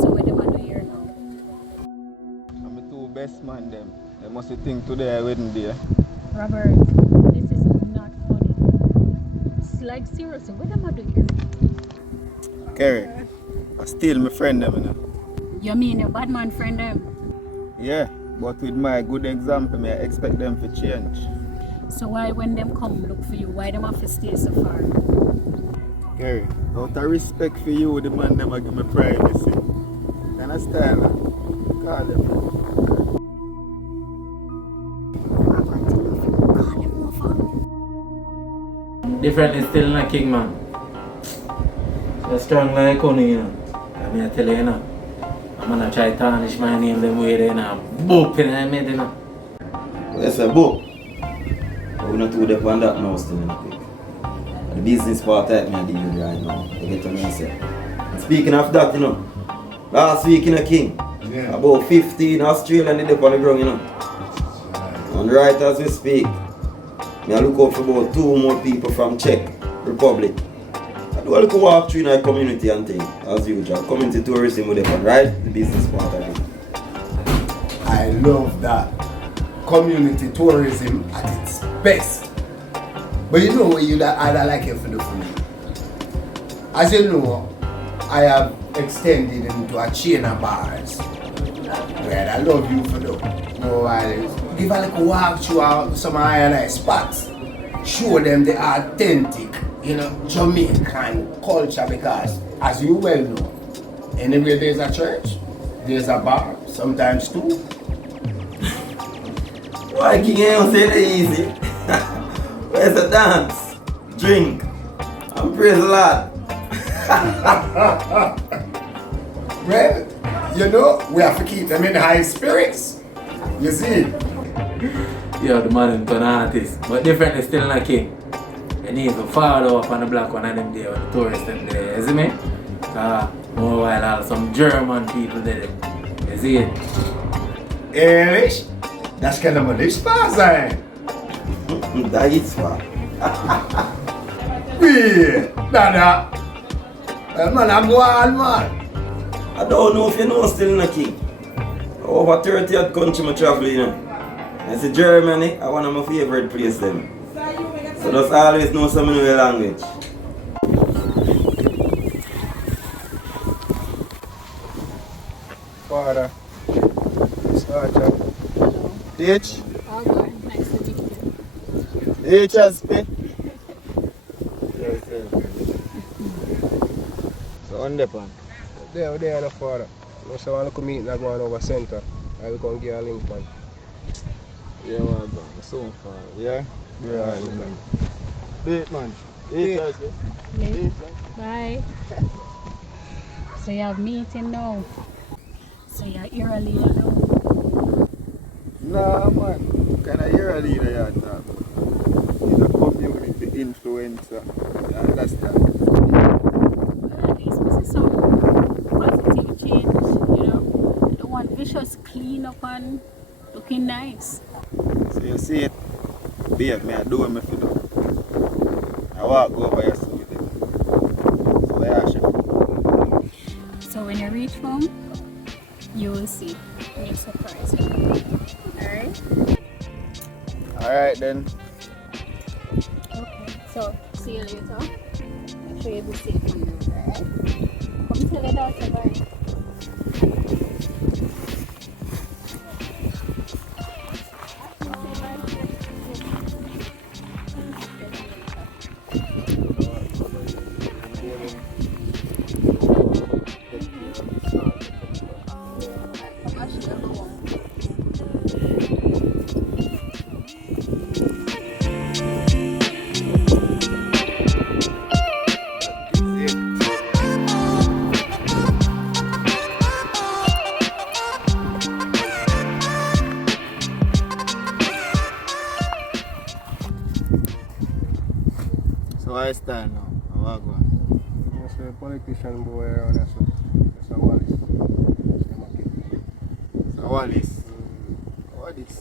So what them do here now? I'm the two best man them. They must think today I wedding day. Robert, this is not funny. It's like seriously, what them do here? Kerry, I still my friend them, you know. You mean your bad man friend them? Yeah, but with my good example, I expect them to change. So why when them come look for you, why them have to stay so far? Kerry, out of respect for you, the man never give me privacy. You understand? Call them. Different is still not king, man. You're strong like honey, you know. I mean, I tell you, you know. I'm gonna try to tarnish my name them way there, you know. Boop in the mid, you know. Yes, a book. But we're not too deep on that now, still, you know. The business part of me I deal with right now. You get what I say. And speaking of that, you know, last week in a King, about 15 Australian did up on the ground, you know. And right as we speak, I look out for about 2 more people from Czech Republic. I do a little walk through in our community and things, as usual. Community tourism with them, right? The business part of it. I love that. Community tourism at its best. But you know what I'd like you to do for me? As you know, I have extended into a chain of bars. Where I love you for the give a little walk through some nice spots. Show them the authentic, Jamaican culture, because as you well know, anywhere there's a church, there's a bar, sometimes 2. Why King ain't say it easy? Where's the dance, drink, and praise the Lord? Well, we have to keep them in high spirits. You see? Yeah, the man is an artist. But different is still not king. You need to follow up on the black one of them there, the tourists them there, you see me? More while all some German people there. You see it? Ehrlich? Das kann doch mal nicht wahr sein. That is far. Wie? Dada. Man, I'm wild, man. I don't know if you know still in a King. Over 30 odd country I travel, you know. I say Germany, I one of my favorite places them. So just always know some new language. Father, Sergeant, H, Oh, God, nice to meet you. HSP. Yes. So on the plan. There, the father. No, so I want to meet and go on over center. I will come get a link, man. Yeah, man, so far. Yeah? Yeah, Date, man. Date. Late. Bye. So you have meeting now. So you're here a leader now. Nah, man. Kind of you're a leader, you talk. He's a community influencer. You understand? Well, at least we see some positive change, I don't want vicious clean up and looking nice. So you see it? Babe, I do what I do. I walk over here so with it. So I ask you. So when you reach home, you will see. You'll surprise you. Alright? Alright then. Okay. So see you later. Make sure you be safe. Alright? Come tell your daughter bye. So I stand now. I walk on. Yes, a politician boy around here, so it's a Wallace. So Wallace. What is?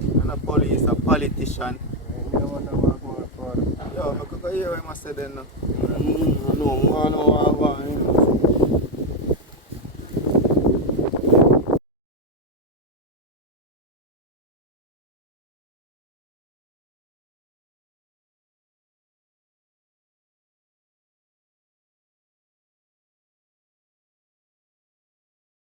And a police, a politician. You know what I'm going for? Yo, I could hear what I said then. No, I know what I want.